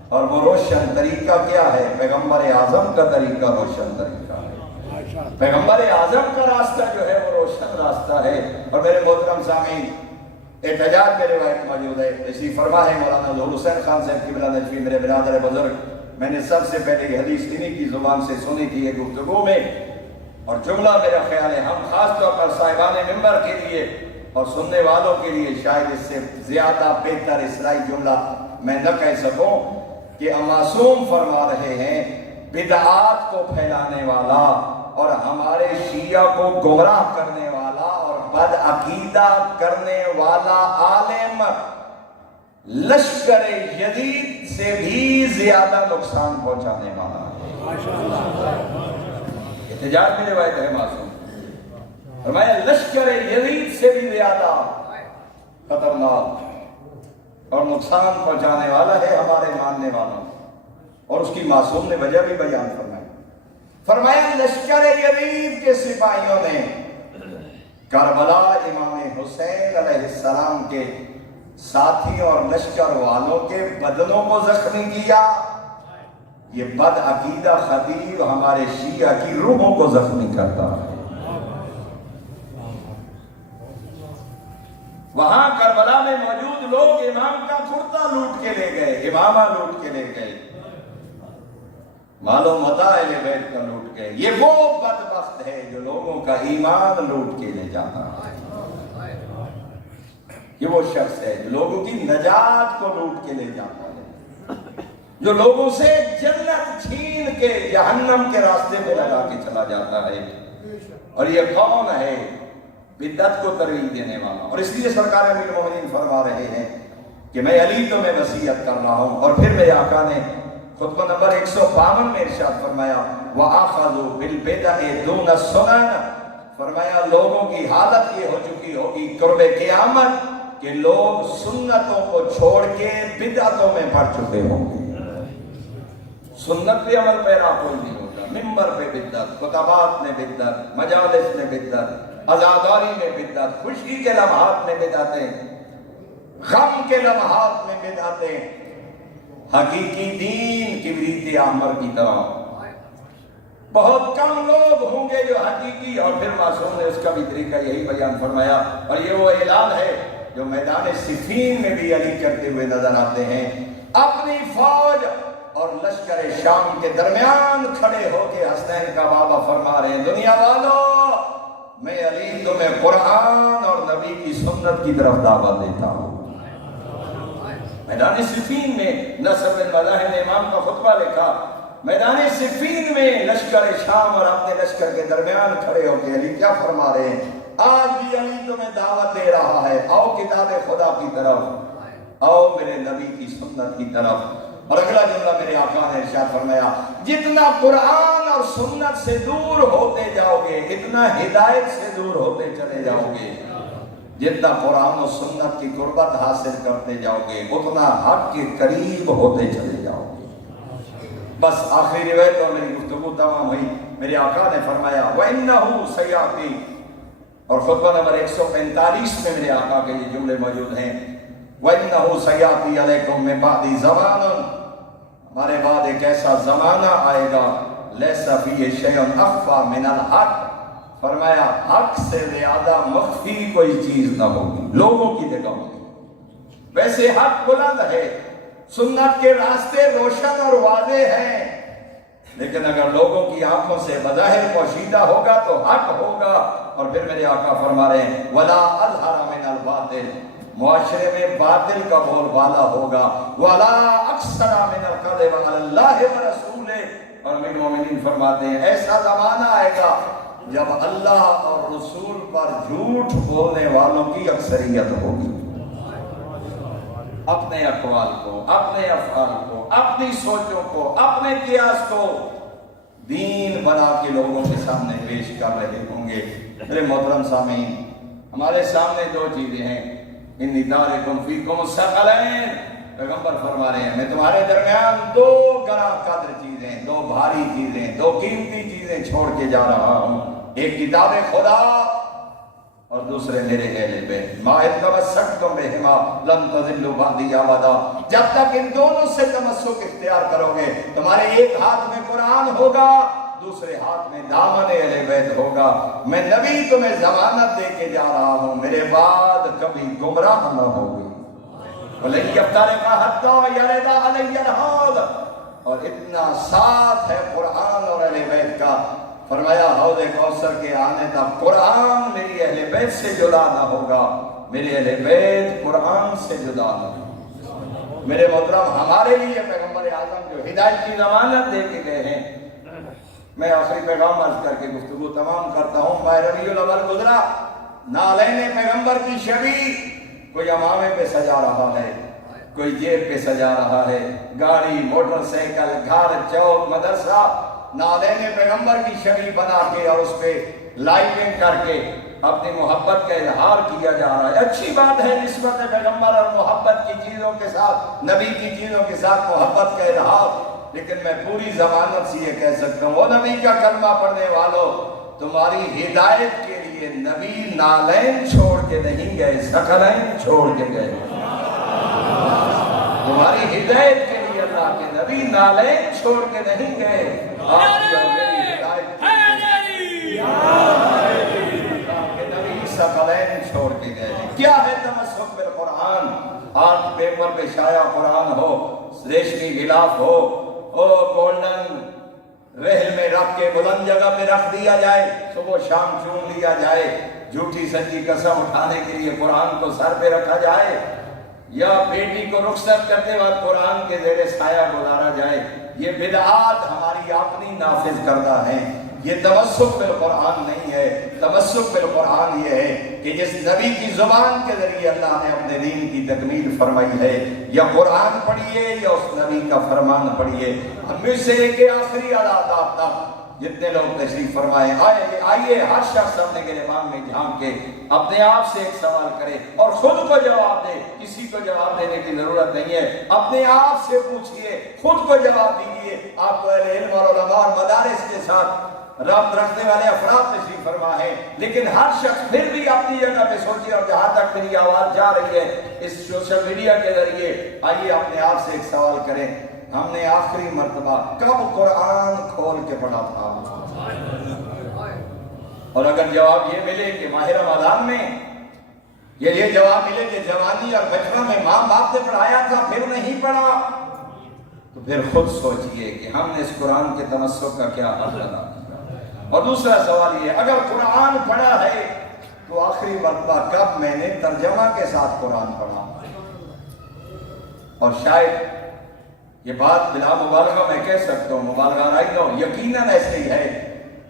اور وہ روشن طریقہ کیا ہے؟ پیغمبر اعظم کا طریقہ روشن طریقہ ہے، پیغمبر اعظم کا راستہ جو ہے وہ روشن راستہ ہے۔ اور میرے محترم سامعین، احتجاج میں روایت موجود ہے، اسی فرما ہے مولانا ظہور حسین خان صاحب قبلہ نجفی، میرے برادر بزرگ، میں نے سب سے پہلے یہ حدیث انہی کی زبان سے سنی تھی ایک گفتگو میں، اور جملہ میرا خیال ہے ہم خاص طور پر صاحبان ممبر کے لیے اور سننے والوں کے لیے شاید اس سے زیادہ بہتر اسرائی جملہ میں نہ کہہ سکوں کہ معصوم فرما رہے ہیں بدعات کو پھیلانے والا اور ہمارے شیعہ کو گمراہ کرنے والا اور بد عقیدہ کرنے والا عالم لشکر یزید سے بھی زیادہ نقصان پہنچانے والا ہے۔ احتجاج میں روایت ہے معصوم، فرمایا لشکر یزید سے بھی زیادہ خطرناک اور نقصان پہنچانے والا ہے ہمارے ماننے والوں۔ اور اس کی معصوم نے وجہ بھی بیان فرمائی، فرمایا لشکر یزید کے سپاہیوں نے کربلا امام حسین علیہ السلام کے ساتھیوں اور لشکر والوں کے بدنوں کو زخمی کیا۔ یہ بد عقیدہ خطیب ہمارے شیعہ کی روحوں کو زخمی کرتا ہے۔ وہاں کربلا میں موجود لوگ امام کا کرتا لوٹ کے لے گئے، امامہ لوٹ کے لے گئے، مال و متاع اہل بیت کا لوٹ گئے۔ یہ وہ بدبخت ہے جو لوگوں کا ایمان لوٹ کے لے جاتا ہے، یہ وہ شخص ہے جو لوگوں کی نجات کو لوٹ کے لے جاتا ہے۔ جو لوگوں سے جنت چھین کے جہنم کے راستے میں لگا کے چلا جاتا ہے. اور یہ کون ہے؟ بدعت کو ترغیب دینے والا. اور اس لیے سرکار امیر المومنین فرما رہے ہیں کہ میں علی تمہیں وصیت کر رہا ہوں. اور پھر میرے آقا نے خطبہ نمبر 152 میں ارشاد فرمایا وَآخَذُوا بِالْبِدْعِ دُونَ السُّنَنِ، فرمایا لوگوں کی حالت یہ ہو چکی ہوگی قرب قیامت کہ لوگ سنتوں کو چھوڑ کے بدعتوں میں پڑ چکے ہوں گے. سنت پہ عمل پیرا کوئی نہیں ہوگا. ممبر پہ بدعت، خطبات میں بدعت، مجالس میں بدعت، عزاداری میں بدعت، خوشی کے لمحات میں بدعتیں، غم کے لمحات میں بدعتیں. حقیقی دین کبریت احمر کی طرح. بہت کم لوگ ہوں گے جو حقیقی، اور پھر معصوم نے اس کا بھی طریقہ یہی بیان فرمایا. اور یہ وہ اعلان ہے جو میدان صفین میں بھی علی کرتے ہوئے نظر آتے ہیں. اپنی فوج اور لشکر شام کے درمیان کھڑے ہو کے حسنین کا بابا فرما رہے ہیں دنیا والوں، میں علی تمہیں قرآن اور نبی کی سنت کی طرف دعوت دیتا ہوں. میدان صفین میں نصر بن مزاحم نے امام کا خطبہ لکھا. میدان صفین میں لشکر شام اور اپنے لشکر کے درمیان کھڑے ہو کے علی کیا فرما رہے ہیں؟ آج بھی علی تمہیں دعوت دے رہا ہے، آؤ کتاب خدا کی طرف، آؤ میرے نبی کی سنت کی طرف. اور اگلا جملہ میرے آقا نے ارشاد فرمایا جتنا قرآن اور سنت سے دور ہوتے جاؤ گے اتنا ہدایت سے دور ہوتے چلے جاؤ گے. جتنا قرآن و سنت کی قربت حاصل کرتے جاؤ گے اتنا حق کے قریب ہوتے چلے جاؤ گے. بس آخری روایت اور میری گفتگو تمام ہوئی. میرے آقا نے فرمایا وَإِنَّهُ سَيَأْتِي، اور خطبہ نمبر 145 میں میرے آقا کے یہ جملے موجود ہیں. وَإِنَّهُ سَيَأْتِي عَلَيْكُمْ مِنْ بَعْدِ زَمَانٌ، ہمارے بعد ایک ایسا زمانہ آئے گا لَيْسَ فِيهِ شَيْءٌ أَخْفَى مِنَ الْحَقِّ، فرمایا حق سے زیادہ مخفی کوئی چیز نہ ہوگی لوگوں کی جگہ ہوگی. ویسے حق بلند ہے، سنت کے راستے روشن اور واضح ہیں، لیکن اگر لوگوں کی آنکھوں سے بظاہر پوشیدہ ہوگا تو حق ہوگا. اور پھر میرے آقا فرما رہے ہیں وَلَا أَظْهَرَ مِنَ الْبَاطِلِ، معاشرے میں باطل کا بول بالا ہوگا. وَلَا أَكْثَرَ مِنَ الْكَذِبِ عَلَى اللَّهِ وَرَسُولِهِ، اور میرے مومنین فرماتے ہیں ایسا زمانہ آئے گا جب اللہ اور رسول پر جھوٹ بولنے والوں کی اکثریت ہوگی. اپنے اقوال کو، اپنے افعال کو، اپنی سوچوں کو، اپنے قیاس کو دین بنا کے لوگوں کے سامنے پیش کر رہے ہوں گے. میرے محترم سامعین، ہمارے سامنے دو چیزیں ہیں. انی تارکم فیکم الثقلین، پیغمبر فرما رہے ہیں میں تمہارے درمیان دو گراں قدر چیزیں، دو بھاری چیزیں، دو قیمتی چیزیں چھوڑ کے جا رہا ہوں. ایک کتاب خدا اور دوسرے میرے اہل بیت. ما ان تمسکتم بہما لن تضلوا بعدی ابدا، جب تک ان دونوں سے تمسک اختیار کرو گے تمہارے ایک ہاتھ میں قرآن ہوگا دوسرے ہاتھ میں دامن اہل بیت ہوگا. میں نبی تمہیں ضمانت دے کے جا رہا ہوں میرے بعد کبھی گمراہ نہ ہوگی. وَلَن يَفْتَرِقَ حَتَّى يَرِدَ عَلَيَّ الْحَوْض، اور اتنا ساتھ ہے قرآن اور اہل بیت کا. فرمایا حوض کوثر کے آنے تک قرآن میری اہل بیت سے جدا نہ ہوگا، میرے اہل بیت قرآن سے جدا نہ ہوگا. میرے محترم، ہمارے لیے پیغمبر اعظم جو ہدایت کی ضمانت دے کے گئے ہیں، میں آخری پیغام عرض کر کے گفتگو تمام کرتا ہوں. ماہ ربیع الاول گزرا، نالین پیغمبر کی شبی، کوئی امامے پہ سجا رہا ہے، کوئی جیب پہ سجا رہا ہے، گاڑی، موٹر سائیکل، گھر، چوک، مدرسہ، نالین پیغمبر کی شبی بنا کے اور اس پہ لائٹنگ کر کے اپنی محبت کا اظہار کیا جا رہا ہے. اچھی بات ہے نسبت پیغمبر اور محبت کی چیزوں کے ساتھ، نبی کی چیزوں کے ساتھ محبت کا اظہار، لیکن میں پوری ضمانت سے یہ کہہ سکتا ہوں وہ نبی کا کلمہ پڑھنے والوں، تمہاری ہدایت کے لیے نبی نالین چھوڑ کے نہیں گئے، ثقلین چھوڑ کے گئے. تمہاری ہدایت کے لیے اللہ کے نبی نالین چھوڑ کے نہیں گئے. آپ کی اور میری ہدایت کے نبی ثقلین چھوڑ کے گئے. کیا ہے تمسک بالقرآن؟ آج پیپر پہ شائع قرآن ہو، ریشمی غلاف ہو، گولڈن رحل میں رکھ کے بلند جگہ پہ رکھ دیا جائے، صبح شام چون لیا جائے، جھوٹی سچی قسم اٹھانے کے لیے قرآن کو سر پہ رکھا جائے. یا بیٹی کو رخصت کرتے وقت قرآن کے زیر سایہ گزارا جائے، یہ بدعات ہماری اپنی نافذ کردہ ہیں۔ یہ تمسک بالقرآن نہیں ہے۔ تمسک بالقرآن یہ ہے کہ جس نبی کی زبان کے ذریعے اللہ نے اپنے دین کی تکمیل فرمائی ہے، یا قرآن پڑھیے یا اس نبی کا فرمان پڑھیے۔ ہم میں سے ایک آخری آداب تک جتنے لوگ تشریف فرمائے آئیے ہر شخص اپنے گریبان میں جھانک کے اپنے آپ سے ایک سوال کرے اور خود کو جواب دے۔ کسی کو جواب دینے کی ضرورت نہیں ہے، اپنے آپ سے پوچھئے، خود کو جواب دیجئے۔ آپ کو اہل علم اور علماء اور مدارس کے ساتھ رابط رکھنے والے افراد تشریف فرما ہے، لیکن ہر شخص پھر بھی اپنی جگہ پہ سوچے، اور جہاں تک میری آواز جا رہی ہے اس سوشل میڈیا کے ذریعے، آئیے اپنے آپ سے ایک سوال کریں، ہم نے آخری مرتبہ کب قرآن کھول کے پڑھا تھا؟ اور اگر جواب یہ ملے کہ ماہ رمضان میں، یا یہ جواب ملے کہ جوانی اور بچپن میں ماں باپ نے پڑھایا تھا پھر نہیں پڑھا، تو پھر خود سوچئے کہ ہم نے اس قرآن کے تمسک کا کیا حل ادا کیا۔ اور دوسرا سوال یہ، اگر قرآن پڑھا ہے تو آخری مرتبہ کب میں نے ترجمہ کے ساتھ قرآن پڑھا؟ اور شاید یہ بات بلا مبالغہ میں کہہ سکتا ہوں، مبالغہ نہیں ہو، یقیناً ایسے ہی ہے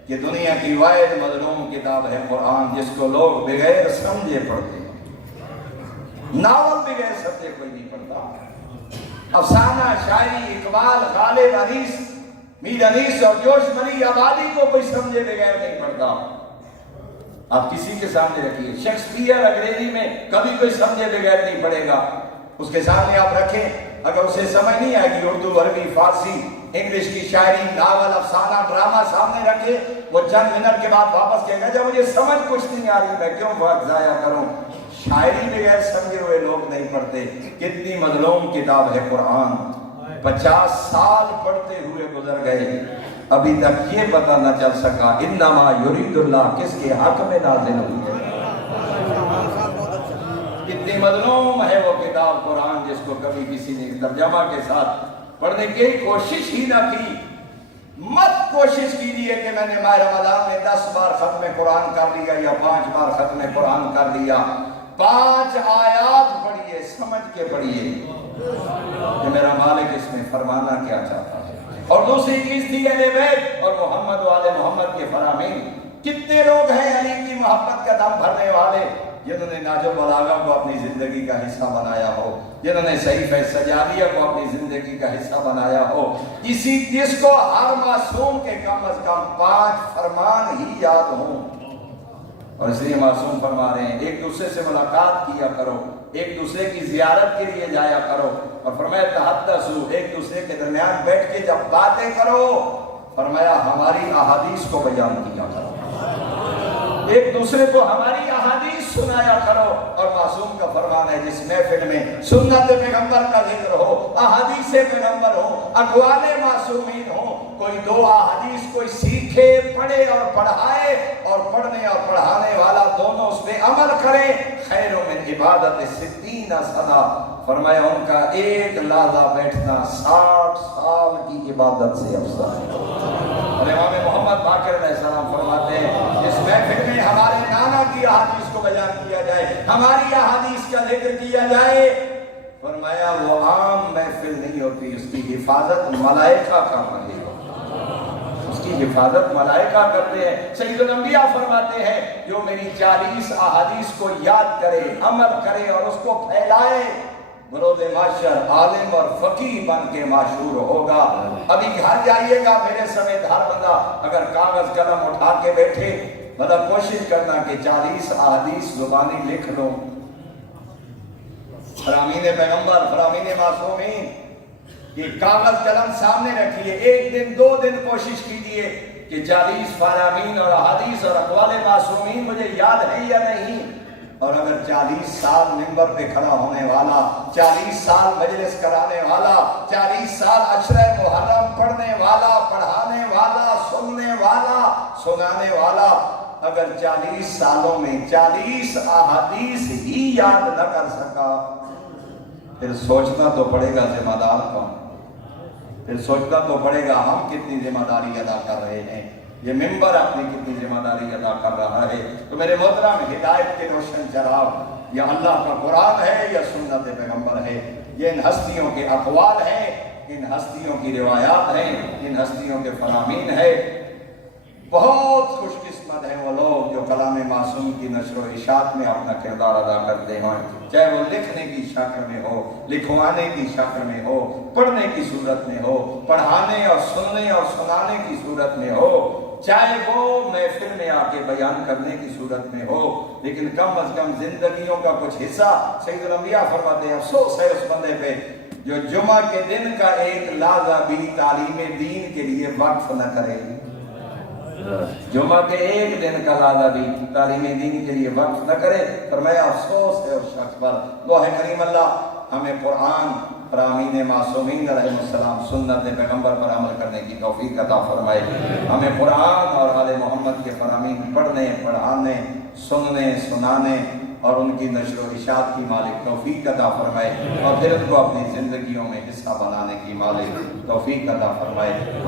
کہ دنیا کی واحد مظلوم کتاب ہے قرآن، جس کو لوگ بغیر سمجھے پڑھتے ہیں۔ ناول بغیر سمجھے کوئی نہیں پڑھتا، افسانہ، شاعری، اقبال، غالب، انیس، میر انیس اور جوش مری آبادی کو کوئی سمجھے بغیر نہیں پڑھتا۔ آپ کسی کے سامنے رکھیے، شیکسپیئر انگریزی میں کبھی کوئی سمجھے بغیر نہیں پڑھے گا، اس کے سامنے آپ رکھیں، اگر اسے سمجھ نہیں آئے گی، اردو، عربی، فارسی، انگلش کی شاعری، ناول، افسانہ، ڈرامہ سامنے رکھے، وہ چند منٹ کے بعد واپس کہے گا جب مجھے سمجھ کچھ نہیں آ رہی میں کیوں وقت ضائع کروں۔ شاعری بغیر سمجھے ہوئے لوگ نہیں پڑھتے۔ کتنی مظلوم کتاب ہے قرآن، 50 سال پڑھتے ہوئے گزر گئے، ابھی تک یہ پتہ نہ چل سکا انما یرید اللہ کس کے حق میں نازل ہوئی ہے۔ کتنی مظلوم ہے وہ کتاب قرآن، جس کو کبھی کسی نے ترجمہ کے ساتھ پڑھنے کی کوشش ہی نہ کی۔ مت کوشش کیجیے کہ میں نے ماہ رمضان میں 10 بار ختم قرآن کر لیا یا 5 بار ختم قرآن کر لیا۔ 5 آیات پڑھیے، سمجھ کے پڑھیے کہ میرا مالک اس میں فرمانا کیا چاہتا ہے۔ اور دوسری چیز تھی اہل بیت اور محمد و آل محمد کے فرامین۔ کتنے لوگ ہیں علی کی محبت کا دم بھرنے والے، جنہوں نے ناج البلاغہ کو اپنی زندگی کا حصہ بنایا ہو، جنہوں نے صحیفہ سجاریہ کو اپنی زندگی کا حصہ بنایا ہو، جس کو ہر معصوم کے کم از کم 5 فرمان ہی یاد ہوں۔ اور اس لیے معصوم فرما رہے ہیں ایک دوسرے سے ملاقات کیا کرو، ایک دوسرے کی زیارت کے لیے جایا کرو، اور فرمایا تحدثوا، ایک دوسرے کے درمیان بیٹھ کے جب باتیں کرو، فرمایا ہماری احادیث کو بیان کیا کرو، ایک دوسرے کو ہماری احادیث سنایا کرو۔ اور معصوم کا فرمان ہے جس محفل میں سنت پیغمبر کا ذکر ہو، احادیث پیغمبر ہو، اقوال معصومین ہو، کوئی 2 احادیث کوئی سیکھے، پڑھے اور پڑھائے، اور پڑھنے اور پڑھانے والا دونوں اس پہ عمل کرے، خیر من عبادت 60 سنہ، فرمایا ان کا ایک لحظہ بیٹھنا 60 سال کی عبادت سے افضل ہے۔ اور امام محمد باقر علیہ السلام فرماتے ہیں اس محفل میں ہمارے نانا کی احادیث کو بیان کیا جائے، ہماری احادیث کا ذکر کیا جائے، فرمایا وہ عام محفل نہیں ہوتی، اس کی حفاظت ملائکہ کر رہے ہو، اس کی حفاظت ملائکہ کرتے ہیں۔ سید الانبیاء فرماتے ہیں جو میری 40 احادیث کو یاد کرے، عمل کرے اور اس کو پھیلائے، بروز محشر عالم اور فقیہ بن کے معشور ہوگا۔ ابھی گھر جائیے گا میرے سمیت ہر بندہ اگر کاغذ قلم اٹھا کے بیٹھے، مطلب کوشش کرنا کہ 40 احادیث زبانی لکھ لو، فرامین پیغمبر، فرامین معصومین، یہ کاغذ قلم سامنے رکھیے، 1 دن 2 دن کوشش کیجئے کہ 40 فرامین اور احادیث اور اقوال معصومین مجھے یاد ہے یا نہیں۔ اور اگر 40 سال منبر پہ کھڑا ہونے والا، 40 سال مجلس کرانے والا، 40 سال عشرہ محرم پڑھنے والا، پڑھانے والا، سننے والا، سنانے والا، اگر 40 سالوں میں 40 احادیث ہی یاد نہ کر سکا، پھر سوچنا تو پڑے گا ذمہ دار کون، پھر سوچنا تو پڑے گا ہم کتنی ذمہ داری ادا کر رہے ہیں، یہ ممبر اپنی کتنی ذمہ داری ادا کر رہا ہے۔ تو میرے محترم ہدایت کے روشن چراغ، یا اللہ کا قرآن ہے یا سنت پیغمبر ہے، یہ ان ہستیوں کے اقوال ہیں، ان ہستیوں کی روایات ہیں، ان ہستیوں کے فرامین ہے۔ بہت خوش قسمت ہیں وہ لوگ جو کلام معصوم کی نشر و اشاعت میں اپنا کردار ادا کرتے ہیں، چاہے وہ لکھنے کی شکل میں ہو، لکھوانے کی شکل میں ہو، پڑھنے کی صورت میں ہو، پڑھانے اور سننے اور سنانے کی صورت میں ہو، چاہے وہ محفل میں آ کے بیان کرنے کی صورت میں ہو، لیکن کم از کم زندگیوں کا کچھ حصہ سید الانبیاء فرماتے ہیں افسوس ہے اس بندے پہ جو جمعہ کے دن کا ایک لحظہ بھی تعلیم دین کے لیے وقف نہ کرے، جمعہ کے ایک دن کا لحظہ بھی تعلیم دین کے لیے وقف نہ کرے۔ فرمایا افسوس ہے اس شخص پر۔ دعا ہے کریم اللہ ہمیں قرآن، فرامین معصومین علیہ السلام، سنت پیغمبر پر عمل کرنے کی توفیق عطا فرمائے۔ ہمیں قرآن اور آل محمد کے فرامین پڑھنے، پڑھانے، سننے، سنانے اور ان کی نشر و اشاعت کی مالک توفیق عطا فرمائے، اور پھر ان کو اپنی زندگیوں میں حصہ بنانے کی مالک توفیق عطا فرمائے۔